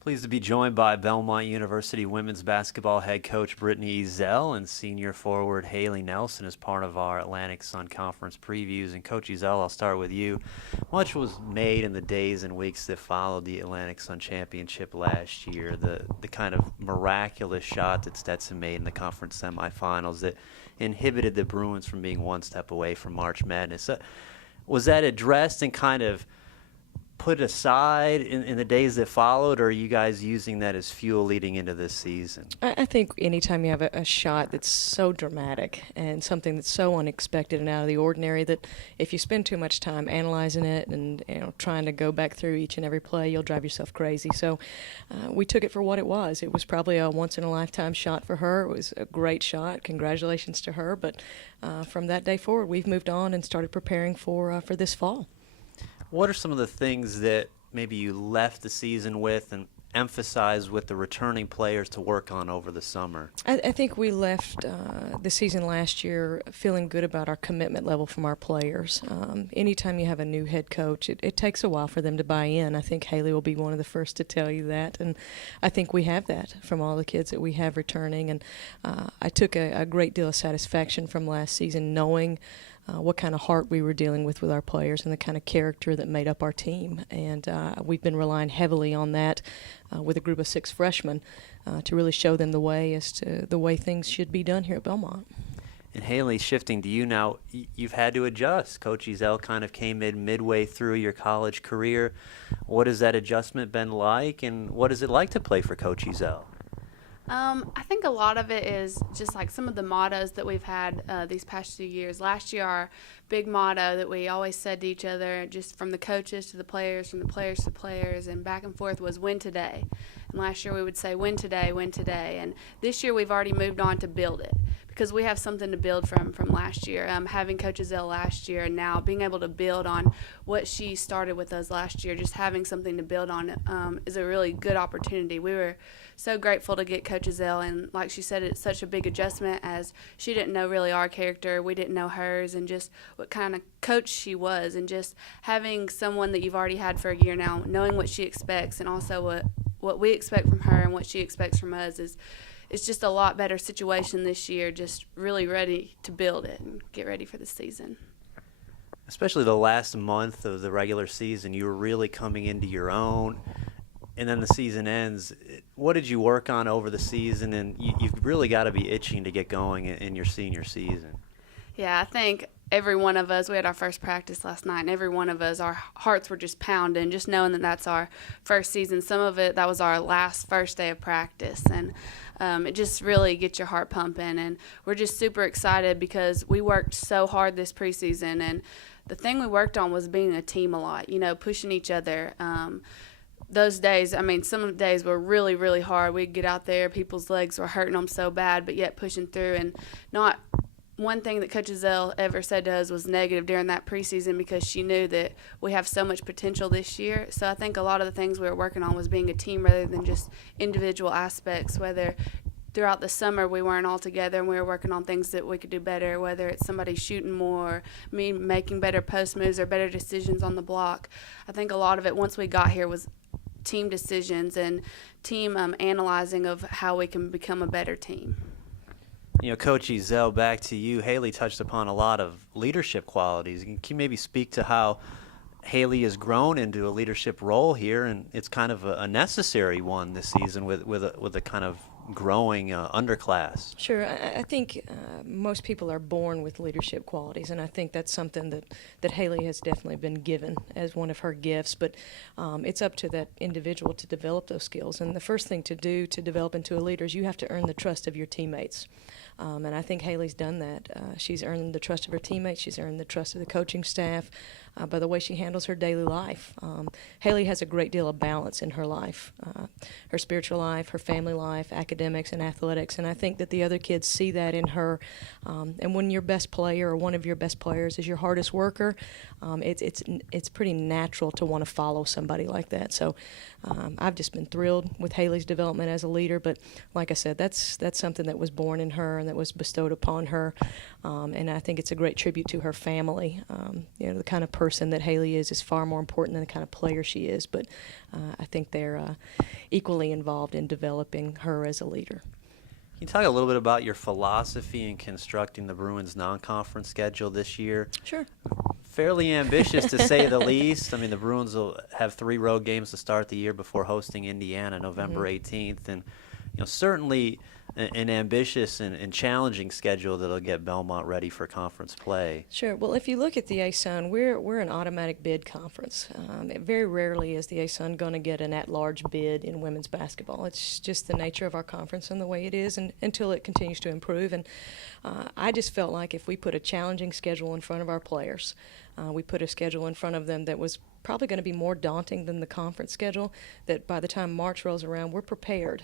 Pleased to be joined by Belmont University women's basketball head coach Brittany Ezell and senior forward Haley Nelson as part of our Atlantic Sun Conference previews. And Coach Ezell, I'll start with you. Much was made in the days and weeks that followed the Atlantic Sun Championship last year. The kind of miraculous shot that Stetson made in the conference semifinals that inhibited the Bruins from being one step away from March Madness. Was that addressed and kind of put aside in the days that followed, or are you guys using that as fuel leading into this season? I think anytime you have a shot that's so dramatic and something that's so unexpected and out of the ordinary that if you spend too much time analyzing it and trying to go back through each and every play, you'll drive yourself crazy. So we took it for what it was. It was probably a once-in-a-lifetime shot for her. It was a great shot. Congratulations to her. But from that day forward, we've moved on and started preparing for this fall. What are some of the things that maybe you left the season with and emphasized with the returning players to work on over the summer? I think we left the season last year feeling good about our commitment level from our players. Anytime you have a new head coach, it takes a while for them to buy in. I think Haley will be one of the first to tell you that, and I think we have that from all the kids that we have returning. And I took a great deal of satisfaction from last season knowing what kind of heart we were dealing with our players and the kind of character that made up our team. And we've been relying heavily on that with a group of 6 freshmen to really show them the way as to the way things should be done here at Belmont. And Haley, shifting to you now, you've had to adjust. Coach Ezell kind of came in midway through your college career. What has that adjustment been like, and what is it like to play for Coach Ezell? I think a lot of it is just like some of the mottos that we've had these past 2 years. Last year, our big motto that we always said to each other, just from the coaches to the players, from the players to players, and back and forth, was win today. And last year we would say win today, win today. And this year we've already moved on to build it, because we have something to build from last year. Having Coach Ezell last year and now being able to build on what she started with us last year, just having something to build on is a really good opportunity. We were so grateful to get Coach Ezell, and like she said, it's such a big adjustment as she didn't know really our character, we didn't know hers, and just what kind of coach she was, and just having someone that you've already had for a year now, knowing what she expects and also what we expect from her and what she expects from us is it's just a lot better situation this year, just really ready to build it and get ready for the season. Especially the last month of the regular season, you were really coming into your own, and then the season ends. What did you work on over the season? And you've really got to be itching to get going in your senior season. Yeah, I think every one of us, we had our first practice last night, and every one of us, our hearts were just pounding, just knowing that that's our first season. Some of it, that was our first day of practice, and it just really gets your heart pumping. And we're just super excited because we worked so hard this preseason, and the thing we worked on was being a team a lot, pushing each other. Those days, some of the days were really, really hard. We'd get out there, people's legs were hurting them so bad, but yet pushing through. And not one thing that Coach Ezell ever said to us was negative during that preseason, because she knew that we have so much potential this year. So I think a lot of the things we were working on was being a team rather than just individual aspects, whether throughout the summer we weren't all together and we were working on things that we could do better, whether it's somebody shooting more, me making better post moves or better decisions on the block. I think a lot of it once we got here was team decisions and team analyzing of how we can become a better team. Coach Ezell, back to you. Haley touched upon a lot of leadership qualities. Can you maybe speak to how Haley has grown into a leadership role here, and it's kind of a necessary one this season with a kind of growing underclass? Sure. I think most people are born with leadership qualities, and I think that's something that Haley has definitely been given as one of her gifts, but it's up to that individual to develop those skills. And the first thing to do to develop into a leader is you have to earn the trust of your teammates. And I think Haley's done that. She's earned the trust of her teammates. She's earned the trust of the coaching staff by the way she handles her daily life. Haley has a great deal of balance in her life, her spiritual life, her family life, academic academics and athletics, and I think that the other kids see that in her. And when your best player or one of your best players is your hardest worker, it's pretty natural to want to follow somebody like that. So I've just been thrilled with Haley's development as a leader. But like I said, that's something that was born in her and that was bestowed upon her. And I think it's a great tribute to her family. The kind of person that Haley is far more important than the kind of player she is. But I think they're equally involved in developing her as a leader. Can you talk a little bit about your philosophy in constructing the Bruins non-conference schedule this year? Sure. Fairly ambitious, to say the least. I mean, the Bruins will have 3 road games to start the year before hosting Indiana November 18th. And, certainly an ambitious and challenging schedule that'll get Belmont ready for conference play. Sure. Well, if you look at the ASUN, we're an automatic bid conference. Very rarely is the ASUN going to get an at-large bid in women's basketball. It's just the nature of our conference and the way it is, and until it continues to improve. And I just felt like if we put a challenging schedule in front of our players, we put a schedule in front of them that was probably going to be more daunting than the conference schedule, that by the time March rolls around, we're prepared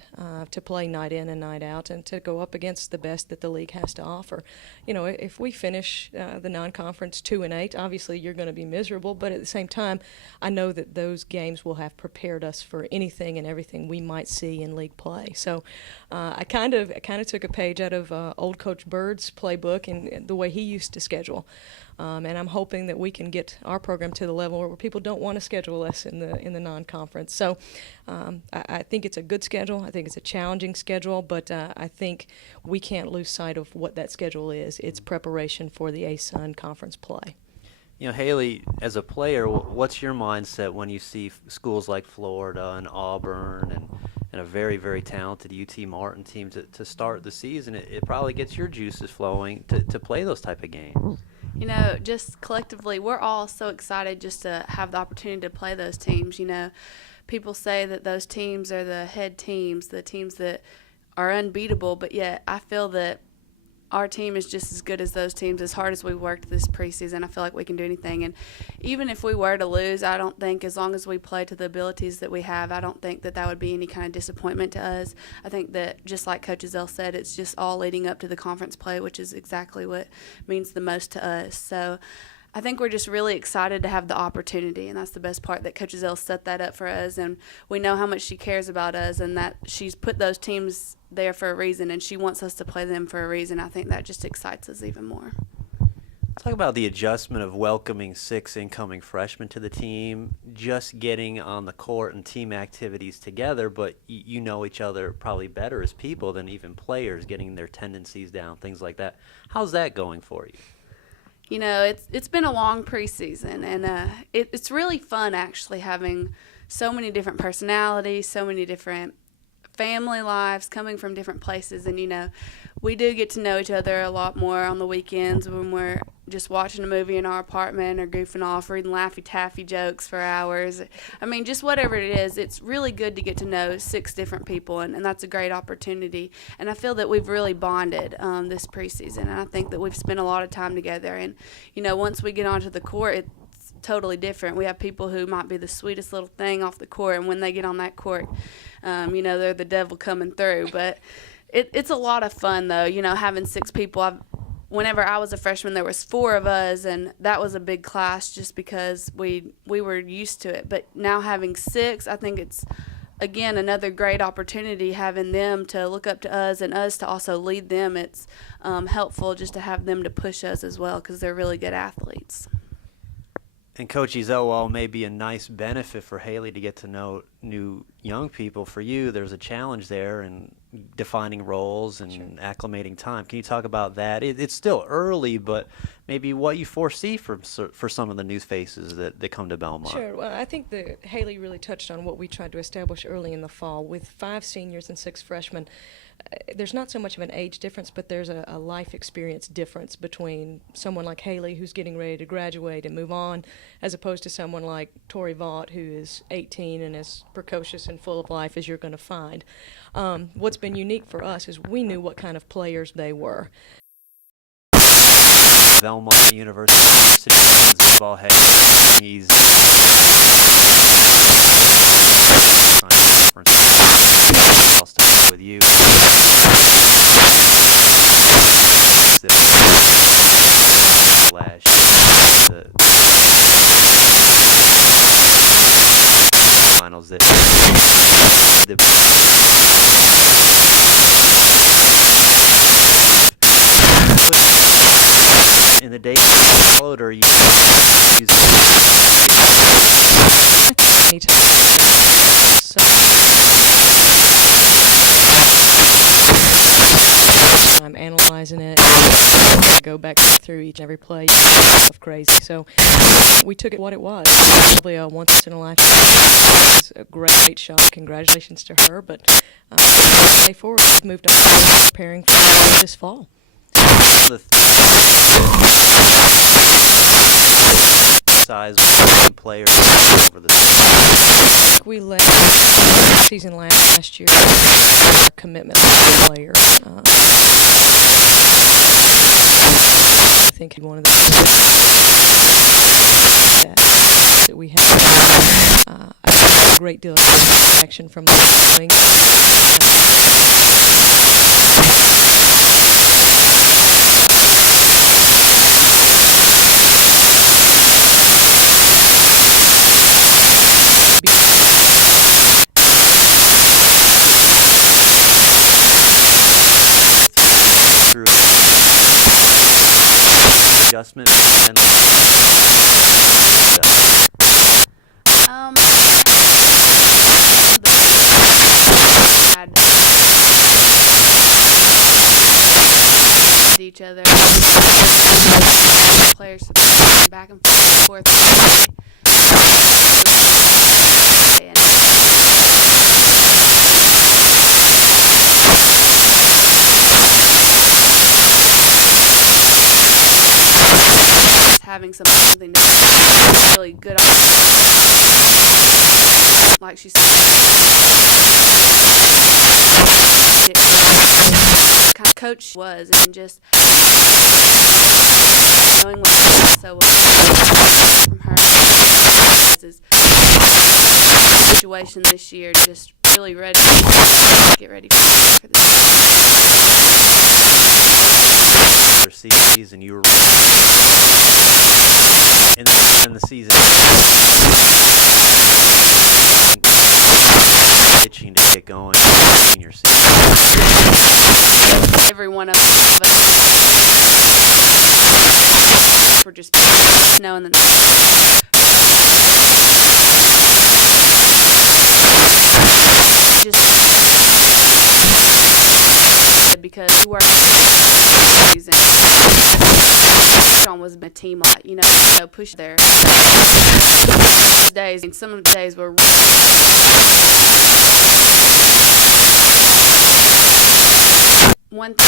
to play night in and night out and to go up against the best that the league has to offer. If we finish the non-conference 2-8, obviously you're going to be miserable, but at the same time, I know that those games will have prepared us for anything and everything we might see in league play. So I kind of took a page out of old Coach Bird's playbook and the way he used to schedule. And I'm hoping that we can get our program to the level where people don't want to schedule us in the non-conference. So I think it's a good schedule. I think it's a challenging schedule, but I think we can't lose sight of what that schedule is. It's preparation for the ASUN conference play. Haley, as a player, what's your mindset when you see schools like Florida and Auburn and a very, very talented UT Martin team to start the season? It probably gets your juices flowing to play those type of games. Just collectively, we're all so excited just to have the opportunity to play those teams. People say that those teams are the head teams, the teams that are unbeatable, but yet I feel that our team is just as good as those teams. As hard as we worked this preseason, I feel like we can do anything. And even if we were to lose, I don't think, as long as we play to the abilities that we have, I don't think that would be any kind of disappointment to us. I think that, just like Coach Zell said, it's just all leading up to the conference play, which is exactly what means the most to us. So I think we're just really excited to have the opportunity, and that's the best part, that Coach Zell set that up for us, and we know how much she cares about us and that she's put those teams there for a reason, and she wants us to play them for a reason. I think that just excites us even more. Talk about the adjustment of welcoming 6 incoming freshmen to the team, just getting on the court and team activities together, but you know each other probably better as people than even players, getting their tendencies down, things like that. How's that going for you? It's been a long preseason, and it's really fun actually having so many different personalities, so many different family lives coming from different places. And, we do get to know each other a lot more on the weekends when we're just watching a movie in our apartment or goofing off, reading Laffy Taffy jokes for hours. I mean, just whatever it is, it's really good to get to know 6 different people, and that's a great opportunity. And I feel that we've really bonded this preseason, and I think that we've spent a lot of time together. And, once we get onto the court, it's totally different. We have people who might be the sweetest little thing off the court, and when they get on that court, they're the devil coming through. But it's a lot of fun, though, having 6 people. Whenever I was a freshman, there was 4 of us, and that was a big class just because we were used to it. But now having 6, I think it's, again, another great opportunity, having them to look up to us and us to also lead them. It's helpful just to have them to push us as well, because they're really good athletes. And Coach Ezell, while may be a nice benefit for Haley to get to know new young people, for you, there's a challenge there in defining roles and acclimating time. Can you talk about that? It's still early, but maybe what you foresee for some of the new faces that come to Belmont. Sure. Well, I think that Haley really touched on what we tried to establish early in the fall. With 5 seniors and 6 freshmen, there's not so much of an age difference, but there's a life experience difference between someone like Haley, who's getting ready to graduate and move on, as opposed to someone like Tori Vaught, who is 18 and as precocious and full of life as you're going to find. What's been unique for us is we knew what kind of players they were. Belmont University basketball head. He's I'll start with you. the in the days that followed, or you use Anytime. So I'm analyzing it. I go back through each and every play. Of crazy. So we took it what it was. Probably a once in a lifetime. It was a great shot. Congratulations to her. But day forward, we've moved on, preparing for this fall. the size of players over the We led the season last year. Our commitment to the players. I think one of the that we have a great deal of action from the wing. through adjustment and Had each other, players back and forth, and having something to really good on, like she said, kind of coach was, and just knowing what so from her is situation this year, just really ready, get ready for this season. You were in the season itching to get going in the senior season. Every one of us were just knowing that just because we worked season. Sean was a team a lot, so push there. Days, and some of the days were one thing